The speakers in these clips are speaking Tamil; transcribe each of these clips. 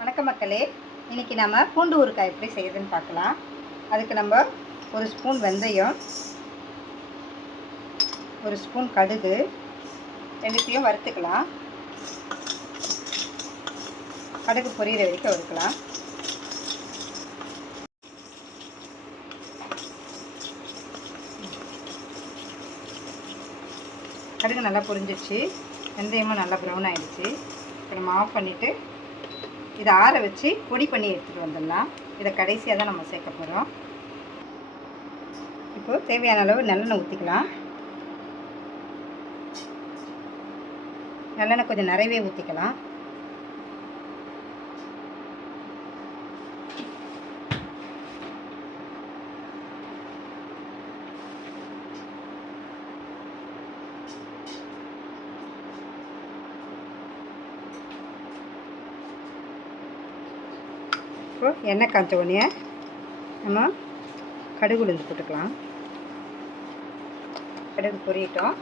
வணக்கம் மக்களே, இன்றைக்கி நம்ம பூண்டு ஊறுகாய் எப்படி செய்யுதுன்னு பார்க்கலாம். அதுக்கு நம்ம ஒரு ஸ்பூன் வெந்தயம், ஒரு ஸ்பூன் கடுகு ரெண்டுத்தையும் வறுத்துக்கலாம். கடுகு பொரியிற வரைக்கும் வறுக்கலாம். கடுகு நல்லா பொரிஞ்சிடுச்சு, வெந்தயமும் நல்லா ப்ரௌன் ஆகிடுச்சு. இப்போ நம்ம ஆஃப் பண்ணிவிட்டு இதை ஆற வச்சு பொடி பண்ணி எடுத்துகிட்டு வந்துடலாம். இதை கடைசியாக தான் நம்ம சேர்க்க போகிறோம். இப்போது தேவையான அளவு நல்லெண்ணெய் ஊற்றிக்கலாம். நல்லெண்ணெய் கொஞ்சம் நிறையவே ஊற்றிக்கலாம். இப்போ எண்ணெய் காய்ச்ச உடனே நம்ம கடுகு உளுந்து போட்டுக்கலாம். கடுகு பொரியட்டும்.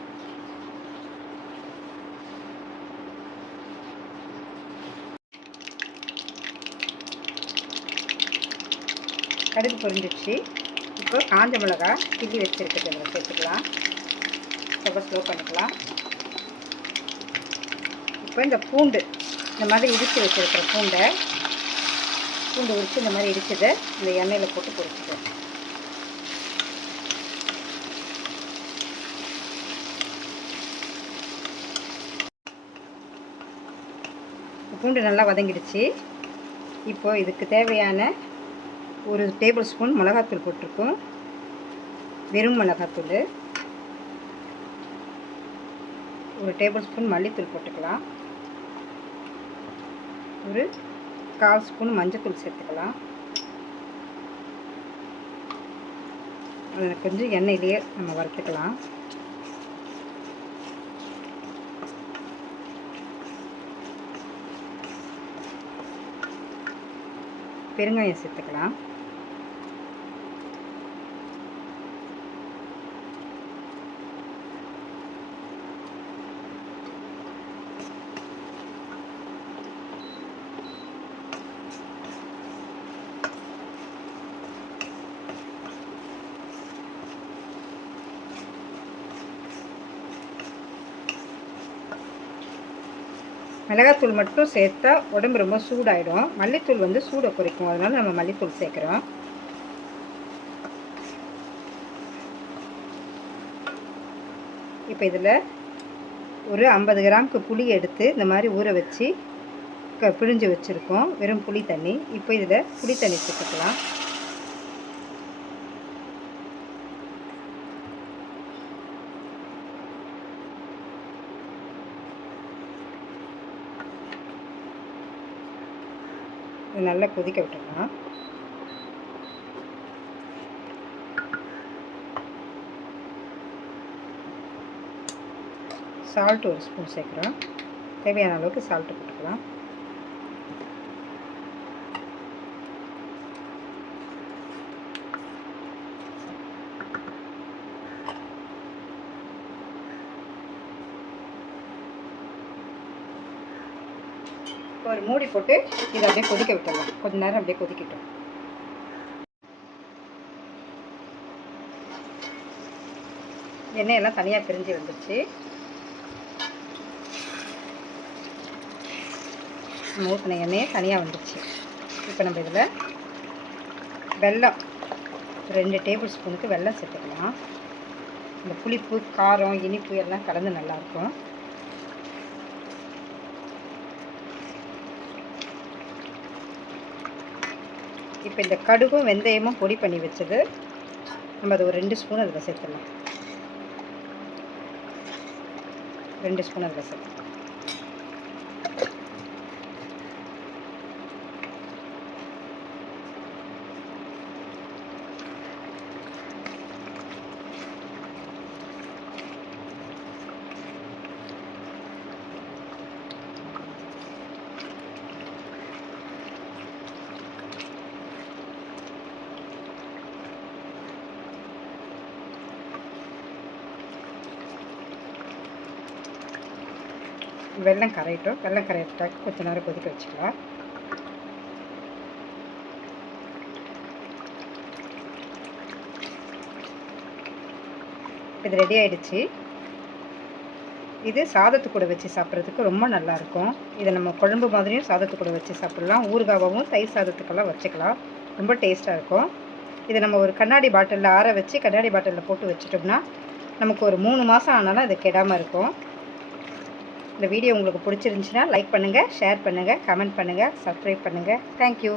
கடுகு பொரிஞ்சிடுச்சு. இப்போ காஞ்ச மிளகா கிள்ளி வச்சுருக்கிறது நம்ம சேர்த்துக்கலாம். ரொம்ப ஸ்லோ பண்ணிக்கலாம். இப்போ இந்த பூண்டு இந்த மாதிரி இடித்து வச்சுருக்கிற பூண்டு உரித்து இந்த மாதிரி இடிச்சதை இந்த எண்ணெயில் போட்டு பொரிச்சுக்கோ. பூண்டு நல்லா வதங்கிடுச்சு. இப்போது இதுக்கு தேவையான ஒரு டேபிள் ஸ்பூன் மிளகாத்தூள் போட்டிருக்கோம். வெறும் மிளகாத்தூள். ஒரு டேபிள் ஸ்பூன் மல்லித்தூள் போட்டுக்கலாம். ஒரு 1/4 ஸ்பூன் மஞ்சத்தூள் சேர்த்துக்கலாம். அதை கொஞ்சம் எண்ணெயிலேயே நம்ம வறுத்துக்கலாம். பெருங்காயம் சேர்த்துக்கலாம். மிளகாத்தூள் மட்டும் சேர்த்தா உடம்பு ரொம்ப சூடாயிடும். மல்லித்தூள் வந்து சூடை குறைக்கும். அதனால் நம்ம மல்லித்தூள் சேர்க்குறோம். இப்போ இதில் ஒரு 50 கிராமுக்கு புளி எடுத்து இந்த மாதிரி ஊற வச்சு பிழிஞ்சு வச்சுருக்கோம். வெறும் புளி தண்ணி. இப்போ இதில் புளி தண்ணி சேர்த்துக்கலாம். நல்லா கொதிக்க விட்டுடலாம். சால்ட் ஒரு ஸ்பூன் சேர்க்குறோம். தேவையான அளவுக்கு சால்ட்டு போட்டுக்கலாம். ஒரு மூடி போட்டு இதை அப்படியே கொதிக்க விட்டுடலாம். கொஞ்சம் நேரம் அப்படியே கொதிக்கட்டும். எண்ணெயெல்லாம் தனியாக பிரிஞ்சு வந்துடுச்சு. ஊற்றின எண்ணெயே தனியாக வந்துடுச்சு. இப்போ நம்ம இதில் வெல்லம் 2 டேபிள் ஸ்பூனுக்கு வெல்லம் சேர்த்துக்கலாம். இந்த புளிப்பு, காரம், இனிப்பு எல்லாம் கலந்து நல்லாயிருக்கும். இப்போ இந்த கடுகும் வெந்தயமும் பொடி பண்ணி வச்சது நம்ம அதை ஒரு 2 ஸ்பூன் அதில் சேர்த்துடலாம். 2 ஸ்பூன் அதில் சேர்த்து வெல்லம் கரையட்டும். வெல்லம் கரையிட்டாக்க கொஞ்சம் நேரம் கொதிக்க வச்சுக்கலாம். இது ரெடி ஆகிடுச்சு. இது சாதத்து கூட வச்சு சாப்பிட்றதுக்கு ரொம்ப நல்லாயிருக்கும். இதை நம்ம குழம்பு மாதிரியும் சாதத்து கூட வச்சு சாப்பிட்லாம். ஊறுகாவும் தயிர் சாதத்துக்கெல்லாம் வச்சுக்கலாம். ரொம்ப டேஸ்ட்டாக இருக்கும். இதை நம்ம ஒரு கண்ணாடி பாட்டிலில் ஆற வச்சு கண்ணாடி பாட்டிலில் போட்டு வச்சுட்டோம்னா நமக்கு ஒரு 3 மாதம் ஆனாலும் அது கெடாமல் இருக்கும். இந்த வீடியோ உங்களுக்கு பிடிச்சிருந்துச்சுன்னா லைக் பண்ணுங்கள், ஷேர் பண்ணுங்கள், கமெண்ட் பண்ணுங்கள், சப்ஸ்கிரைப் பண்ணுங்கள். தேங்க்யூ.